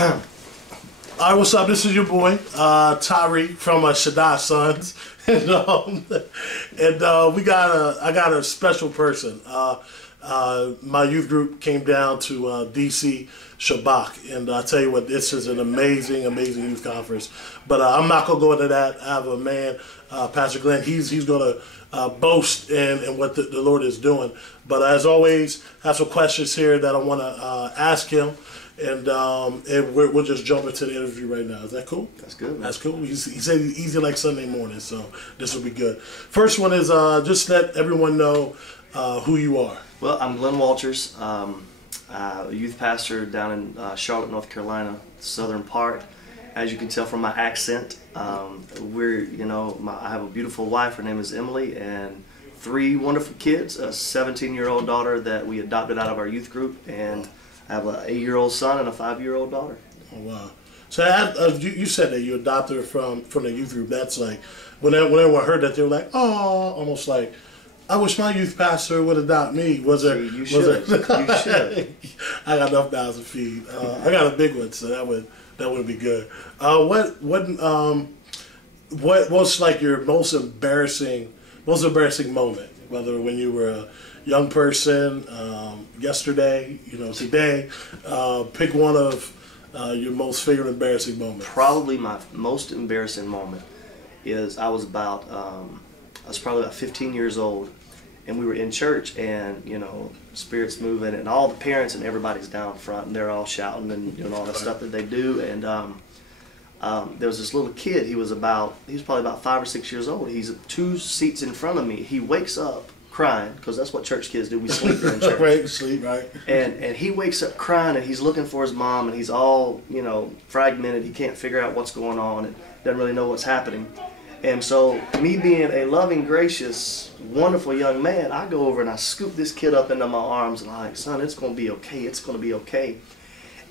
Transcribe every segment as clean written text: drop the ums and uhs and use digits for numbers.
All right, what's up? This is your boy, Tyree from Shaddai Sons. I got a special person. My youth group came down to DC Shabbat, and I tell you what, this is an amazing youth conference. But I'm not gonna go into that. I have a man, Pastor Glenn. He's gonna boast in what the Lord is doing. But as always, I have some questions here that I want to ask him. And we'll just jump into the interview right now. Is that cool? That's good, man. That's cool. He said he's easy like Sunday morning, so this will be good. First one is just let everyone know who you are. Well, I'm Glenn Walters, a youth pastor down in Charlotte, North Carolina, southern part. As you can tell from my accent, I have a beautiful wife. Her name is Emily, and 3 wonderful kids. A 17-year-old daughter that we adopted out of our youth group, and I have an 8-year-old son and a 5-year-old daughter. Oh, wow. So you said that you adopted her from the youth group. That's like, when everyone heard that, they were like, oh, almost like, I wish my youth pastor would adopt me. You should. You should. I got enough mouths to feed. I got a big one, so that would be good. What's like your most embarrassing moment? Whether when you were a young person, yesterday, today, pick one of your most favorite embarrassing moments. Probably my most embarrassing moment is I was probably about 15 years old, and we were in church, and Spirit's moving, and all the parents and everybody's down front, and they're all shouting and doing all that stuff that they do. And there was this little kid. He was probably about 5 or 6 years old. He's 2 seats in front of me. He wakes up crying, because that's what church kids do. We sleep during church. Right, sleep, right. And he wakes up crying, and he's looking for his mom, and he's all fragmented. He can't figure out what's going on and doesn't really know what's happening. And so, me being a loving, gracious, wonderful young man, I go over and I scoop this kid up into my arms, and I'm like, son, it's going to be okay. It's going to be okay.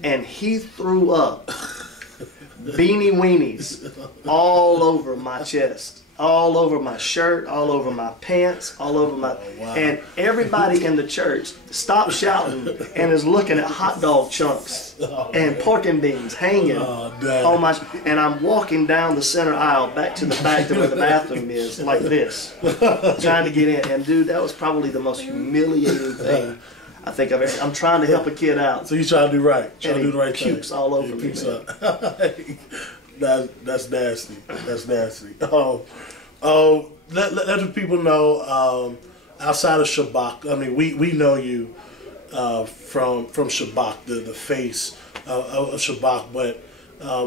And he threw up beanie weenies all over my chest, all over my shirt, all over my pants, all over my... Oh, wow. And everybody in the church stopped shouting and is looking at hot dog chunks and pork and beans hanging on my... And I'm walking down the center aisle back to the back to where the bathroom is, like this, trying to get in. And dude, that was probably the most humiliating thing I think I've ever... I'm trying to help a kid out. So you trying to do right. Trying to do the right thing. Pukes all over me. That's nasty. That's nasty. Let the people know, outside of Shabbat, I mean, we know you from Shabbat, the face of Shabbat, but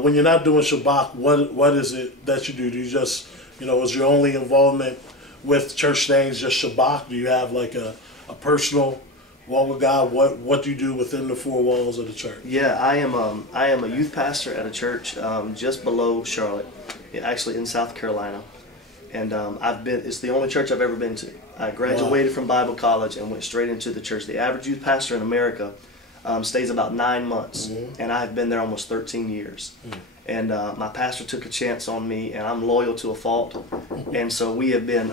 when you're not doing Shabbat, what is it that you do? Do you just, is your only involvement with church things just Shabbat? Do you have like a personal walk with God? What do you do within the 4 walls of the church? Yeah, I am a youth pastor at a church just below Charlotte, actually in South Carolina, and it's the only church I've ever been to. I graduated from Bible college and went straight into the church. The average youth pastor in America stays about 9 months, and I've been there almost 13 years. And my pastor took a chance on me, and I'm loyal to a fault. And so we have been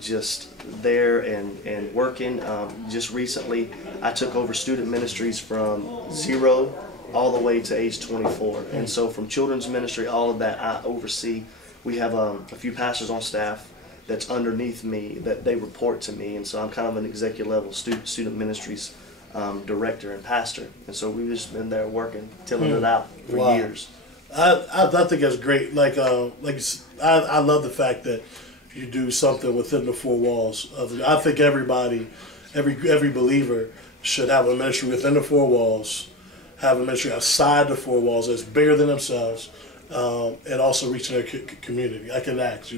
just there and working. Just recently, I took over student ministries from 0 all the way to age 24. And so from children's ministry, all of that I oversee. We have a few pastors on staff that's underneath me, that they report to me. And so I'm kind of an executive level student ministries director and pastor. And so we've just been there working, tilling it out for years. I think that's great. I love the fact that you do something within the 4 walls. I think every believer should have a ministry within the 4 walls, have a ministry outside the 4 walls that's bigger than themselves, and also reaching their community. I can ask,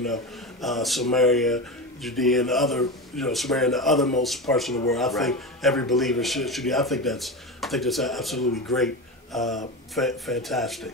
Samaria, Judea, and the other, Samaria, and the othermost parts of the world. I think every believer should do. I think that's absolutely great, fantastic.